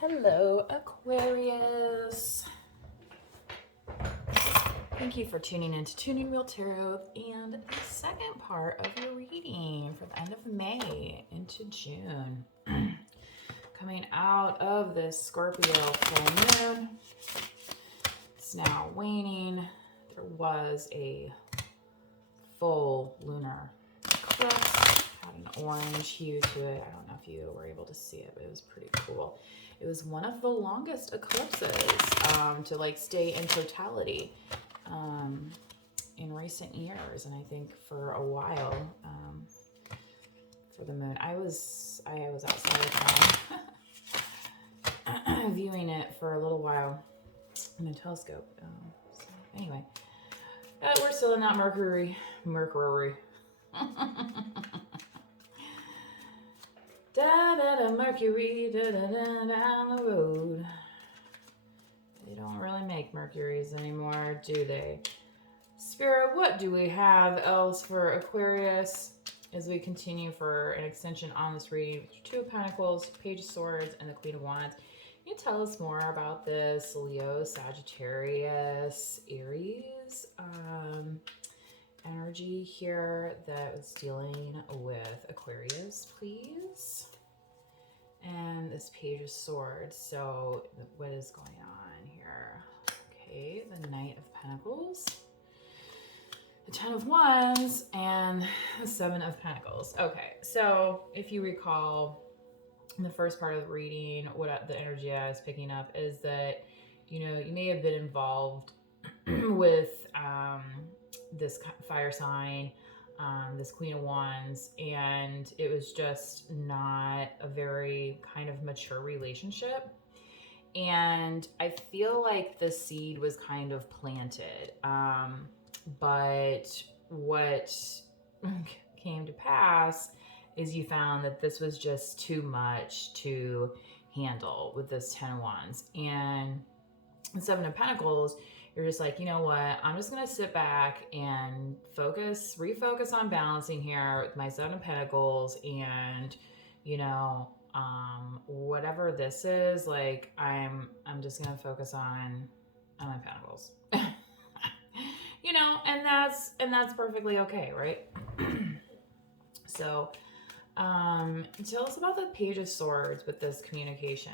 Hello, Aquarius. Thank you for tuning in to Tuning Wheel Tarot and the second part of your reading for the end of May into June. Coming out of this Scorpio full moon. It's now waning. There was a full lunar eclipse. Had an orange hue to it. I don't know if you were able to see it, but it was pretty cool. It was one of the longest eclipses to like stay in totality in recent years, and I think for a while for the moon. I was outside of town viewing it for a little while in a telescope. So anyway, we're still in that Mercury. Da da da Mercury, da da da down the road. They don't really make Mercuries anymore, do they? Spirit, what do we have else for Aquarius as we continue for an extension on this reading? Two of Pentacles, Page of Swords, and the Queen of Wands. Can you tell us more about this Leo, Sagittarius, Aries energy here that is dealing with Aquarius, please? And this Page of Swords. So what is going on here? Okay, the Knight of Pentacles, the Ten of Wands, and the Seven of Pentacles. Okay, so if you recall in the first part of the reading, what the energy I was picking up is that, you know, you may have been involved with this fire sign, this Queen of Wands, and it was just not a very kind of mature relationship. And I feel like the seed was kind of planted, but what came to pass is you found that this was just too much to handle with this Ten of Wands. And the Seven of Pentacles, you're just like, you know what, I'm just going to sit back and refocus on balancing here with my Seven of Pentacles, and, you know, whatever this is, like, I'm just going to focus on my Pentacles. You know, and that's perfectly okay, right? So, tell us about the Page of Swords with this communication.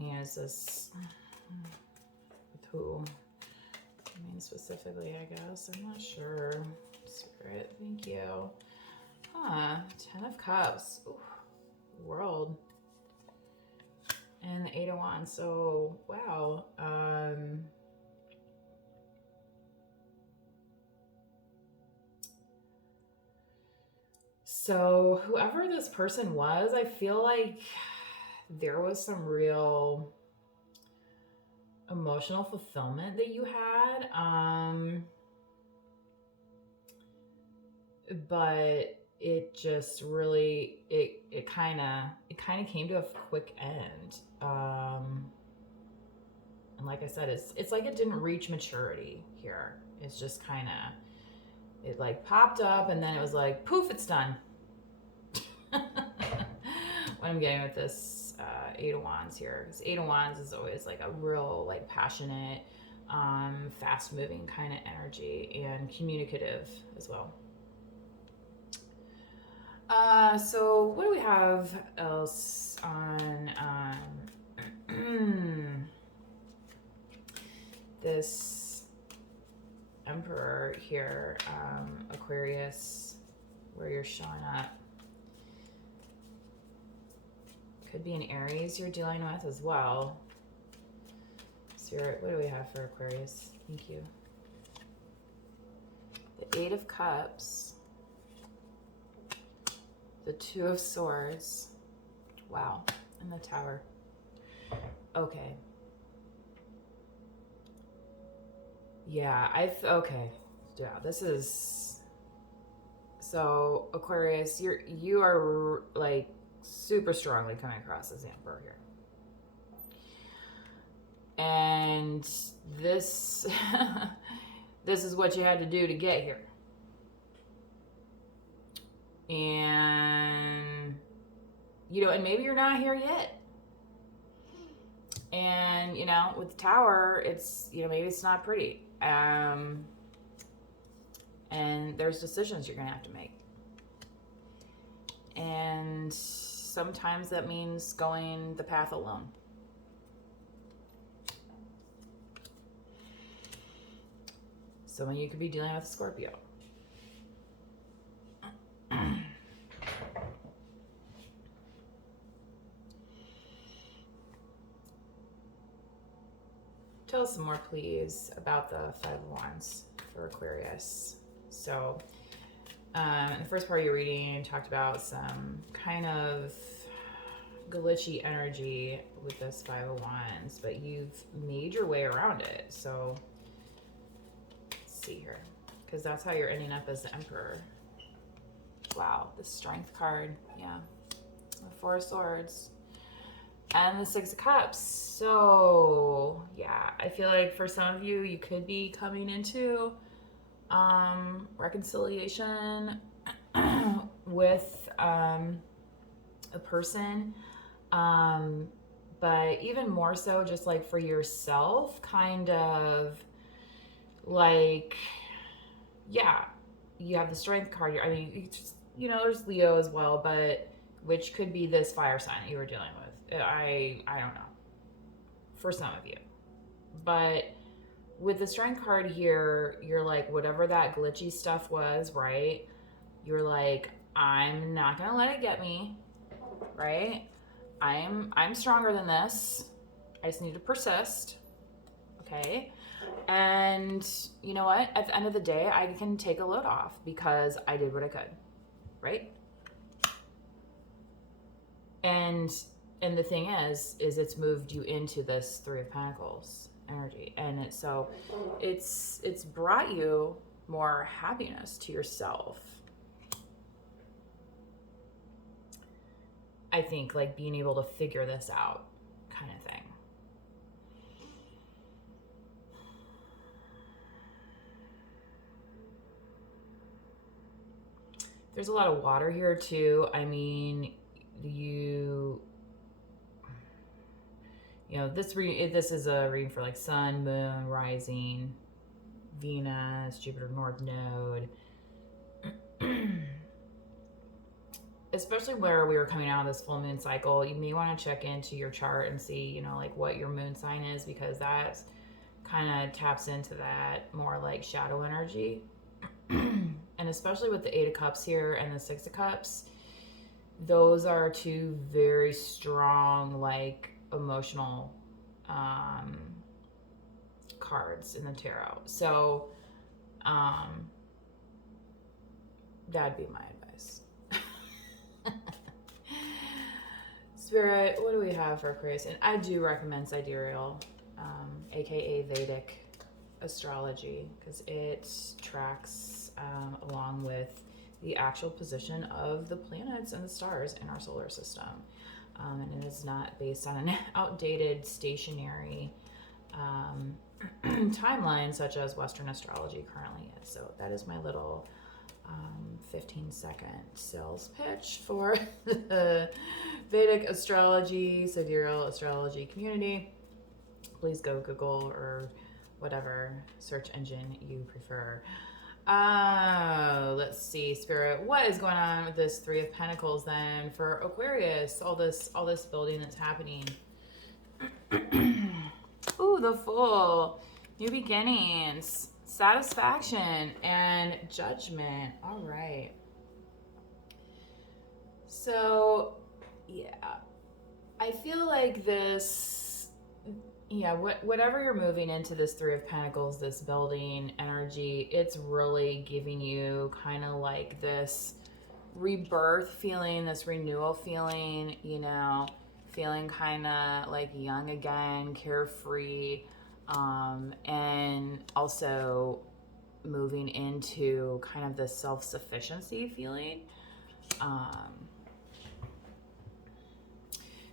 Is this with who? I mean, specifically, I guess. I'm not sure. Spirit, thank you. Ten of Cups. Ooh, World. And the Eight of Wands. So, wow. So whoever this person was, I feel like there was some real emotional fulfillment that you had. But it just really, it kind of came to a quick end. And like I said, it's like it didn't reach maturity here. It's just kind of, it like popped up and then it was like, poof, it's done. What I'm getting with this Eight of Wands here, because Eight of Wands is always like a real like passionate, fast-moving kind of energy, and communicative as well. So what do we have else on this Emperor here, Aquarius, where you're showing up? Could be an Aries you're dealing with as well. Spirit, what do we have for Aquarius? Thank you. The Eight of Cups. The Two of Swords. Wow. And the Tower. Okay. Yeah, okay. Yeah, this is... So, Aquarius, you are like super strongly coming across as Emperor here. And this this is what you had to do to get here. And you know, and maybe you're not here yet. And, you know, with the Tower, it's, you know, maybe it's not pretty. And there's decisions you're going to have to make. And sometimes that means going the path alone. Someone you could be dealing with a Scorpio. Tell us some more, please, about the Five of Wands for Aquarius. So, in the first part of your reading, you talked about some kind of glitchy energy with this Five of Wands, but you've made your way around it. So, let's see here, because that's how you're ending up as the Emperor. Wow, the Strength card, yeah. The Four of Swords. And the Six of Cups. So, yeah, I feel like for some of you, you could be coming into reconciliation with a person. But even more so, just like for yourself, kind of like, yeah, you have the Strength card. I mean, you just, you know, there's Leo as well, but which could be this fire sign that you were dealing with. I don't know, for some of you. But with the Strength card here, you're like, whatever that glitchy stuff was, right? You're like, I'm not gonna let it get me, right? I'm stronger than this. I just need to persist, okay? And you know what? At the end of the day, I can take a load off because I did what I could, right? And the thing is it's moved you into this Three of Pentacles energy, and it's brought you more happiness to yourself. I think, like, being able to figure this out kind of thing. There's a lot of water here too. I mean, you know, this is a reading for like Sun, Moon, Rising, Venus, Jupiter, North Node. Especially where we were coming out of this full moon cycle, you may want to check into your chart and see, you know, like what your moon sign is, because that kind of taps into that more like shadow energy. And especially with the Eight of Cups here and the Six of Cups, those are two very strong, like, emotional cards in the tarot. So that'd be my advice. Spirit, what do we have for Aquarius? And I do recommend sidereal, aka Vedic astrology, because it tracks along with the actual position of the planets and the stars in our solar system. And it is not based on an outdated stationary timeline such as Western astrology currently is. So that is my little 15-second sales pitch for the Vedic astrology, sidereal astrology community. Please go Google or whatever search engine you prefer. Let's see, Spirit, what is going on with this Three of Pentacles then for Aquarius? All this building that's happening. Ooh, the Fool. New beginnings, satisfaction, and judgment. All right. So, yeah, I feel like this, yeah, whatever you're moving into this Three of Pentacles, this building energy, it's really giving you kind of like this rebirth feeling, this renewal feeling, you know, feeling kind of like young again, carefree, and also moving into kind of the self-sufficiency feeling.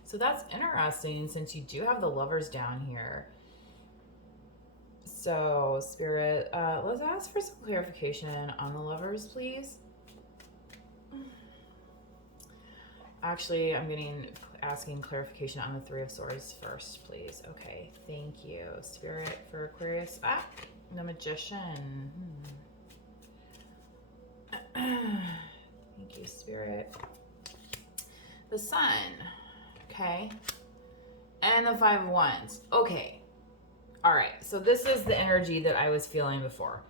So that's interesting, since you do have the Lovers down here. So, Spirit, let's ask for some clarification on the Lovers, please. Actually, I'm asking clarification on the Three of Swords first, please. Okay, thank you. Spirit for Aquarius. Ah, the Magician. Thank you, Spirit. The Sun. Okay. And the Five of Wands. Okay. All right. So this is the energy that I was feeling before.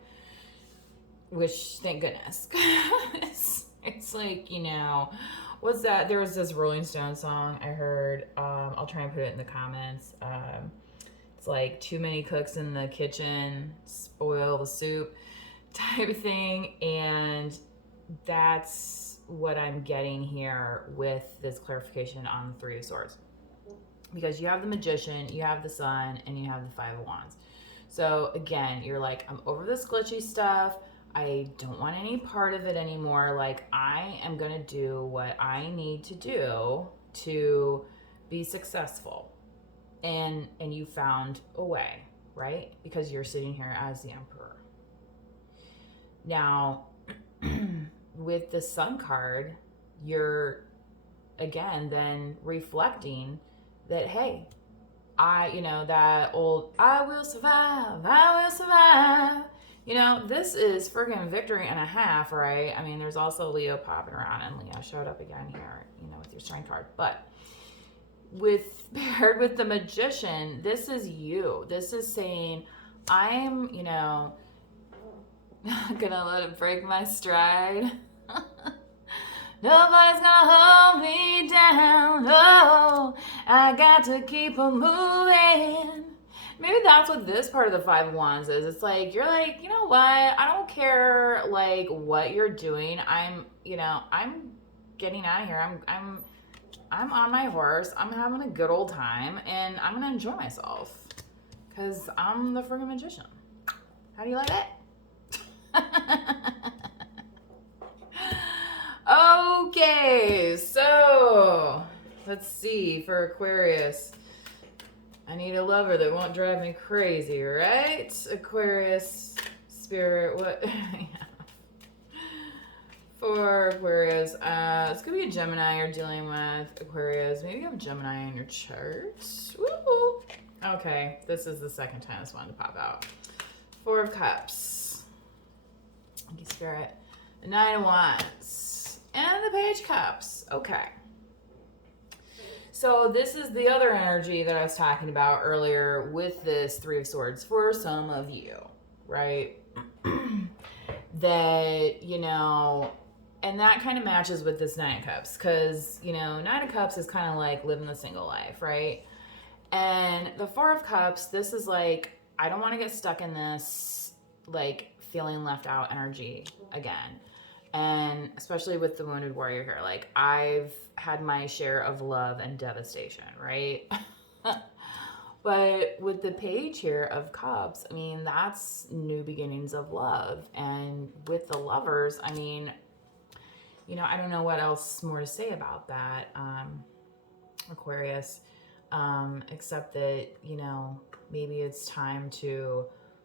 Which, thank goodness. It's like, you know, what's that? There was this Rolling Stone song I heard. I'll try and put it in the comments. It's like too many cooks in the kitchen, spoil the soup type of thing. And that's what I'm getting here with this clarification on the Three of Swords. Because you have the Magician, you have the Sun, and you have the Five of Wands. So again, you're like, I'm over this glitchy stuff. I don't want any part of it anymore. Like, I am going to do what I need to do to be successful. And you found a way, right? Because you're sitting here as the Emperor. Now, with the Sun card, you're, again, then reflecting that, hey, that old, I will survive, you know, this is friggin' victory and a half, right? I mean, there's also Leo popping around, and Leo showed up again here, you know, with your strength card. But paired with the Magician, this is you. This is saying, I'm, you know, not gonna let it break my stride. Nobody's gonna hold me down. Oh, I got to keep on moving. Maybe that's what this part of the Five of Wands is. It's like, you're like, you know what? I don't care, like, what you're doing. I'm getting out of here. I'm on my horse. I'm having a good old time, and I'm gonna enjoy myself because I'm the friggin' Magician. How do you like it? Okay, so let's see for Aquarius. I need a lover that won't drive me crazy, right? Aquarius, Spirit, what? For Aquarius, it's gonna be a Gemini you're dealing with, Aquarius. Maybe you have Gemini in your chart. Woo! Okay, this is the second time this wanted to pop out. Four of Cups. Thank you, Spirit. The Nine of Wands. And the Page of Cups. Okay. So this is the other energy that I was talking about earlier with this Three of Swords for some of you, right? That, you know, and that kind of matches with this Nine of Cups because, you know, Nine of Cups is kind of like living the single life, right? And the Four of Cups, this is like, I don't want to get stuck in this, like, feeling left out energy again. And especially with the Wounded Warrior here, like, I've had my share of love and devastation, right? But with the Page here of Cups, I mean, that's new beginnings of love. And with the Lovers, I mean, you know, I don't know what else more to say about that, Aquarius, except that, you know, maybe it's time to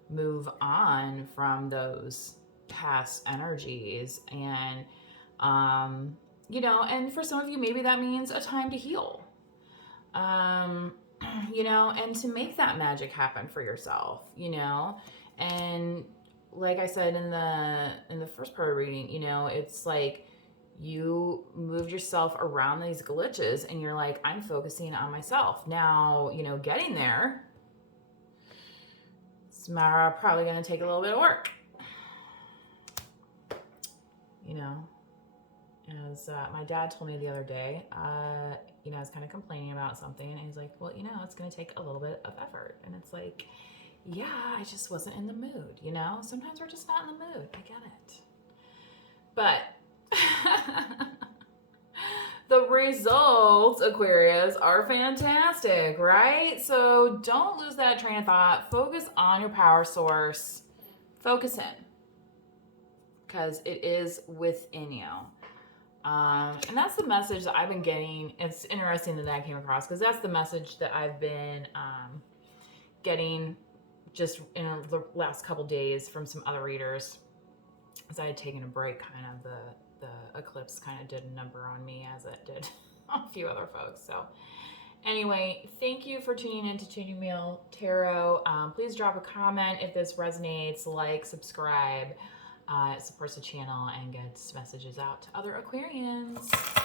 move on from those past energies and you know, and for some of you maybe that means a time to heal, you know, and to make that magic happen for yourself, you know. And like I said in the first part of reading, you know, it's like you moved yourself around these glitches and you're like, I'm focusing on myself now. You know, getting there, it's probably going to take a little bit of work. You know, as my dad told me the other day, you know, I was kind of complaining about something, and he's like, well, you know, it's going to take a little bit of effort. And it's like, yeah, I just wasn't in the mood, you know? Sometimes we're just not in the mood. I get it. But the results, Aquarius, are fantastic, right? So don't lose that train of thought. Focus on your power source. Focus in. Because it is within you. And that's the message that I've been getting. It's interesting that that came across because that's the message that I've been getting just in the last couple days from some other readers. As I had taken a break, kind of the eclipse kind of did a number on me as it did a few other folks. So anyway, thank you for tuning in to Tuning Meal Tarot. Please drop a comment if this resonates, like, subscribe. It supports the channel and gets messages out to other Aquarians.